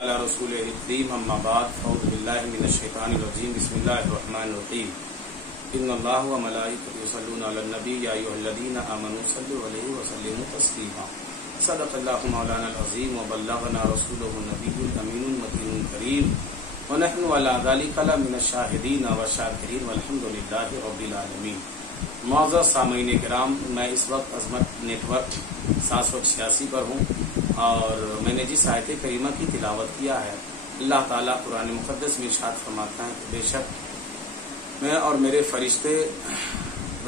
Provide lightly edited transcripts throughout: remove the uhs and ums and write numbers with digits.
علی رسول الکریم اما بعد اعوذ باللہ من الشیطان الرجیم بسم اللہ الرحمن الرحیم ان اللہ و ملائکته یصلون علی النبی یا ایھا الذین آمنوا صلوا علیہ وسلموا تسلیما صدق اللہ مولانا العظیم وبلغنا رسولہ النبی الامین المتین الکریم ونحن علی ذلک لمن الشاہدین والشاکرین والحمد للہ رب العالمین۔ معزز سامعین کرام، میں اس وقت عظمت نیٹ ورک 786 پر ہوں اور میں نے جس آیت کریمہ کی تلاوت کیا ہے، اللہ تعالیٰ قرآن مقدس میں ارشاد فرماتا ہے کہ بے شک میں اور میرے فرشتے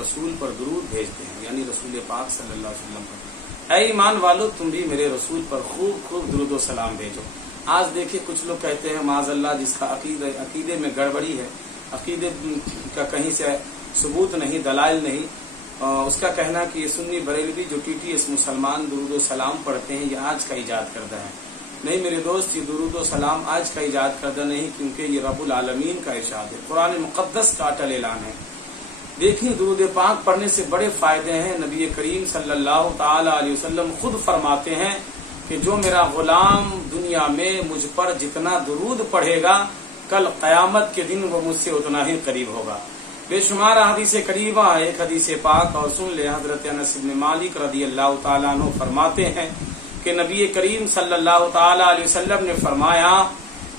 رسول پر درود بھیجتے ہیں، یعنی رسول پاک صلی اللہ علیہ وسلم پر۔ اے ایمان والو، تم بھی میرے رسول پر خوب خوب درود و سلام بھیجو۔ آج دیکھیں کچھ لوگ کہتے ہیں معاذ اللہ جس کا عقیدے میں گڑبڑی ہے، عقیدے کا کہیں سے ثبوت نہیں، دلائل نہیں، اس کا کہنا کہ یہ سنی بریلوی جو ٹی ٹی ایس مسلمان درود و سلام پڑھتے ہیں یہ آج کا ایجاد کردہ ہے۔ نہیں میرے دوست، یہ درود و سلام آج کا ایجاد کردہ نہیں، کیونکہ یہ رب العالمین کا ارشاد ہے، قرآن مقدس کا اٹل اعلان ہے۔ دیکھیں درود پاک پڑھنے سے بڑے فائدے ہیں۔ نبی کریم صلی اللہ تعالی علیہ وسلم خود فرماتے ہیں کہ جو میرا غلام دنیا میں مجھ پر جتنا درود پڑھے گا، کل قیامت کے دن وہ مجھ سے اتنا ہی قریب ہوگا۔ بے شمار حدیث قریبہ ہے، ایک حدیث پاک اور سن لے، حضرت انس بن مالک رضی اللہ تعالیٰ عنہ فرماتے ہیں کہ نبی کریم صلی اللہ تعالی علیہ وسلم نے فرمایا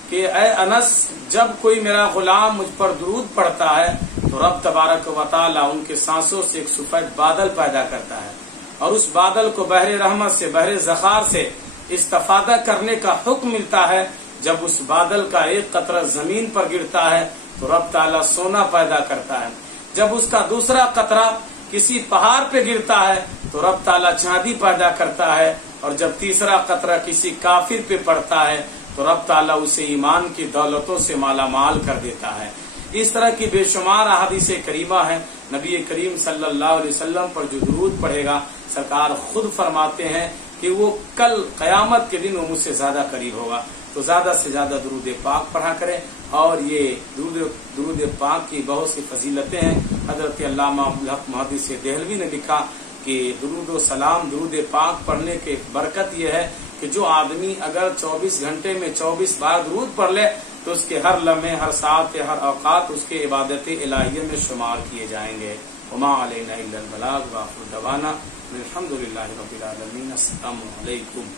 کہ اے انس، جب کوئی میرا غلام مجھ پر درود پڑھتا ہے تو رب تبارک و تعالیٰ ان کے سانسوں سے ایک سفید بادل پیدا کرتا ہے، اور اس بادل کو بحر رحمت سے، بحر ذخار سے استفادہ کرنے کا حکم ملتا ہے۔ جب اس بادل کا ایک قطرہ زمین پر گرتا ہے تو رب تعالیٰ سونا پیدا کرتا ہے، جب اس کا دوسرا قطرہ کسی پہاڑ پہ گرتا ہے تو رب تعالیٰ چاندی پیدا کرتا ہے، اور جب تیسرا قطرہ کسی کافر پہ پڑتا ہے تو رب تعالیٰ اسے ایمان کی دولتوں سے مالا مال کر دیتا ہے۔ اس طرح کی بے شمار احادیث کریمہ ہیں۔ نبی کریم صلی اللہ علیہ وسلم پر جو درود پڑھے گا، سرکار خود فرماتے ہیں کہ وہ کل قیامت کے دن وہ مجھ سے زیادہ قریب ہوگا۔ تو زیادہ سے زیادہ درود پاک پڑھا کریں، اور یہ درود پاک کی بہت سی فضیلتیں ہیں۔ حضرت علامہ عبدالحق محدث دہلوی نے لکھا کہ درود و سلام، درود پاک پڑھنے کی برکت یہ ہے کہ جو آدمی اگر 24 گھنٹے میں 24 بار درود پڑھ لے تو اس کے ہر لمحے، ہر ساعت، ہر اوقات اس کے عبادت الہیہ میں شمار کیے جائیں گے۔ وما علینا الا البلاغ، وآخر دعوانا الحمد للہ رب العالمین۔ السلام علیکم۔